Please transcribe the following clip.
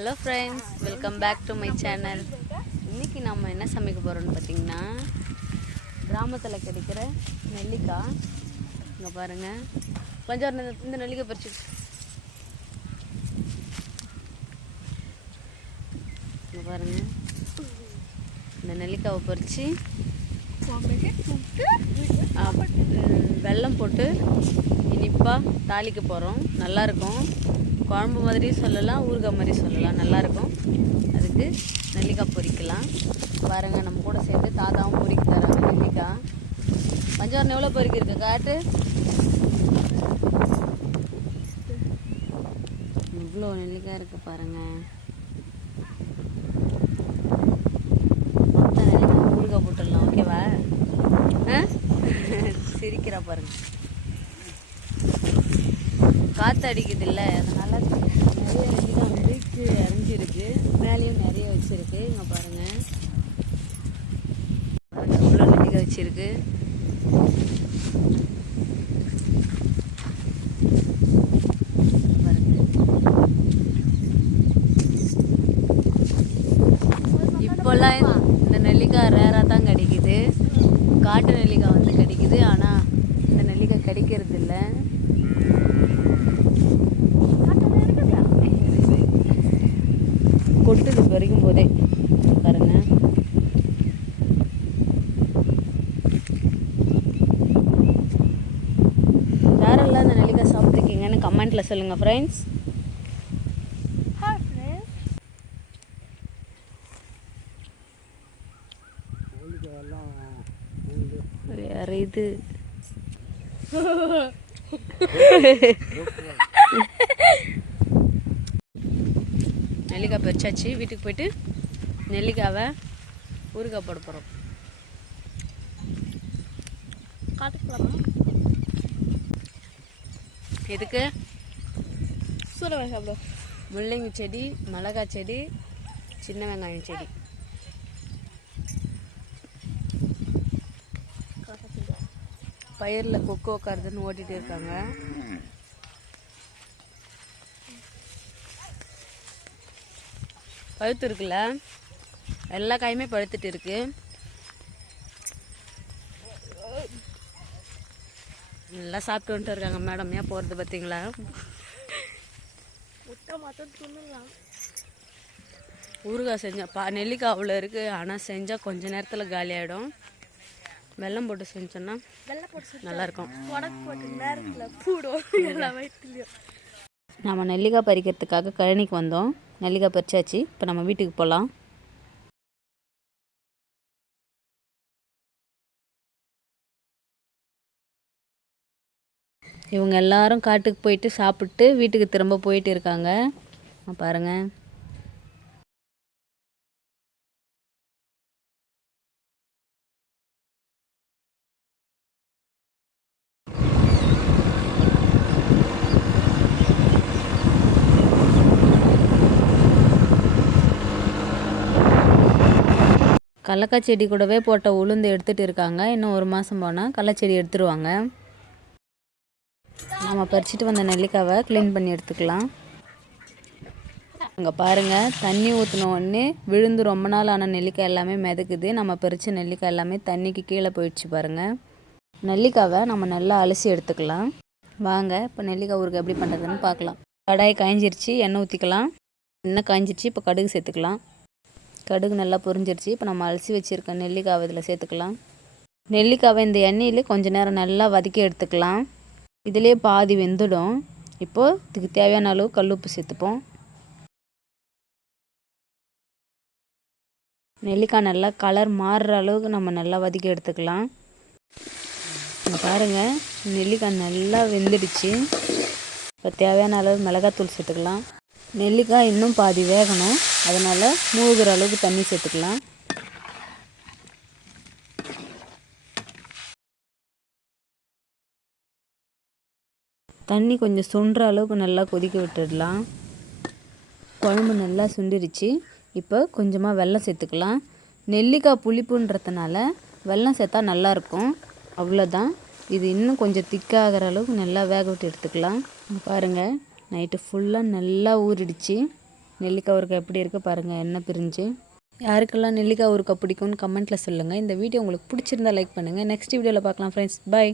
Hello friends welcome back to my channel இன்றைக்கி நம்ம என்ன சமைக்க போகிறோம்னு பார்த்தீங்கன்னா கிராமத்தில் கிடைக்கிற நெல்லிக்காய். இங்கே பாருங்கள் கொஞ்சம் இந்த- நெல்லிக்காய் பறிச்சு. இங்கே பாருங்கள் இந்த நெல்லிக்காவை பறித்து வெல்லம் போட்டு இனிப்பாக தாளிக்க போகிறோம் நல்லாயிருக்கும் குழம்பு மாதிரி சொல்லலாம் ஊறுகாய் மாதிரி சொல்லலாம். நல்லாயிருக்கும். அதுக்கு நெல்லிக்காய் பொறிக்கலாம் பாருங்கள் நம்ம கூட சேர்ந்து தாத்தாவும் பொறிக்க தராங்க நெல்லிக்காய். பஞ்சாரம் எவ்வளோ பொறிக்கிருக்கு காட்டு. இவ்வளோ நெல்லிக்காய் இருக்குது பாருங்கள் ஊறுகாய் போட்டுடலாம் ஓகேவா ஆ? சிரிக்கிறா பாருங்கள் காற்று அடிக்குது இல்லை அதனால் நிறைய நெல்லிக்காய் வந்து கீழே மேலேயும் நிறைய வச்சுருக்கு. இங்கே பாருங்கள் இவ்வளோ நெல்லிக்காய் வச்சுருக்கு. இப்போல்லாம் இந்த நெல்லிக்காய் ரேராக தான் கிடைக்குது. காட்டு நெல்லிக்காய் வந்து கிடைக்குது. ஆனால் இந்த நெல்லிக்காய் கிடைக்கிறது இல்லை கொட்டுது பறிக்கும் போதே. பாருங்க. யாரெல்லாம் இந்த நெல்லிக்காய் சாப்பிட்ருக்கீங்கன்னு கமெண்ட்டில் சொல்லுங்கள் ஃப்ரெண்ட்ஸ் வேற இது. நெல்லிக்காய் பறிச்சாச்சு. வீட்டுக்கு போயிட்டு நெல்லிக்காவை ஊறுகாய் போட போகிறோம் எதுக்கு? சூட சாப்பிடும் முள்ளங்கி செடி மிளகாய் செடி சின்ன வெங்காயம் செடி. பயிரில் கொக்கு உட்காருதுன்னு ஓட்டிட்டு இருக்காங்க. பழுத்து இருக்குல்ல எல்லா காயுமே பழுத்துட்டு இருக்கு நல்லா சாப்பிட்டு வந்துட்டு இருக்காங்க மேடம். ஏன் போகிறது பார்த்தீங்களா? ஊறுகாய் செஞ்சேன் பா நெல்லிக்காய் அவ்வளோ இருக்குது ஆனால் செஞ்சால் கொஞ்ச நேரத்தில் காலி ஆகிடும் வெல்லம் போட்டு செஞ்சோன்னா நல்லாயிருக்கும். நம்ம நெல்லிக்காய் பறிக்கிறதுக்காக கழனிக்கு வந்தோம். நெல்லிக்காய் பறிச்சாச்சு. இப்போ நம்ம வீட்டுக்கு போகலாம் இவங்க எல்லாரும் காட்டுக்கு போயிட்டு சாப்பிட்டு வீட்டுக்கு திரும்ப போயிட்டு இருக்காங்க. பாருங்கள் கடலக்காய் செடி கூடவே போட்ட உளுந்து எடுத்துகிட்டு இருக்காங்க. இன்னும் ஒரு மாதம் போனால் கடலச்செடி எடுத்துருவாங்க. நம்ம பறிச்சிட்டு வந்த நெல்லிக்காவை க்ளீன் பண்ணி எடுத்துக்கலாம். அங்கே பாருங்கள் தண்ணி ஊற்றின உடனே விழுந்து ரொம்ப நாள் ஆன நெல்லிக்காய் எல்லாமே மிதக்குது. நம்ம பறித்த நெல்லிக்காய் எல்லாமே தண்ணிக்கு கீழே போயிடுச்சு பாருங்கள் நெல்லிக்காவை நம்ம நல்லா அலசி எடுத்துக்கலாம். வாங்க இப்போ நெல்லிக்காய் ஊருக்கு எப்படி பண்ணுறதுன்னு பார்க்கலாம். கடாய் காய்ஞ்சிருச்சு எண்ணெய் ஊற்றிக்கலாம் எண்ணெய் காய்ஞ்சிருச்சு இப்போ கடுகு சேர்த்துக்கலாம். கடுகு நல்லா பொரிஞ்சிருச்சு. இப்போ நம்ம அலசி வச்சுருக்க நெல்லிக்காவை இதில் சேர்த்துக்கலாம். நெல்லிக்காவை இந்த எண்ணெயிலே கொஞ்ச நேரம் நல்லா வதக்கி எடுத்துக்கலாம். இதிலே பாதி வெந்துடும். இப்போது இதுக்கு தேவையான அளவு கல்லுப்பு சேர்த்துப்போம். நெல்லிக்காய் நல்லா கலர் மாறுற அளவுக்கு நம்ம நல்லா வதக்கி எடுத்துக்கலாம். பாருங்கள் நெல்லிக்காய் நல்லா வெந்துடுச்சு. இப்போ தேவையான அளவு மிளகாத்தூள் சேர்த்துக்கலாம். நெல்லிக்காய் இன்னும் பாதி வேகணும். அதனால் மூழ்கிற அளவுக்கு தண்ணி சேர்த்துக்கலாம். தண்ணி கொஞ்சம் சுண்டுற அளவுக்கு நல்லா கொதிக்க விட்டுடலாம். குழம்பு நல்லா சுண்டிருச்சு. இப்போ கொஞ்சமாக வெல்லம் சேர்த்துக்கலாம். நெல்லிக்காய் புளிப்புன்றதுனால வெல்லம் சேர்த்தா நல்லாயிருக்கும். அவ்வளோதான் இது இன்னும் கொஞ்சம் திக்காகிற அளவுக்கு நல்லா வேக விட்டு எடுத்துக்கலாம். பாருங்கள் நைட்டு ஃபுல்லாக நல்லா ஊறிடுச்சு. நெல்லிக்காய் ஊறுக்காய் எப்படி இருக்குது பாருங்கள் என்ன பிரிஞ்சு யாருக்கெல்லாம் நெல்லிக்காய் ஊறுக்காய் பிடிக்கும்னு கமெண்ட்டில் சொல்லுங்கள் இந்த வீடியோ உங்களுக்கு பிடிச்சிருந்தா லைக் பண்ணுங்கள் நெக்ஸ்ட் வீடியோவில் பார்க்கலாம் ஃப்ரெண்ட்ஸ் பை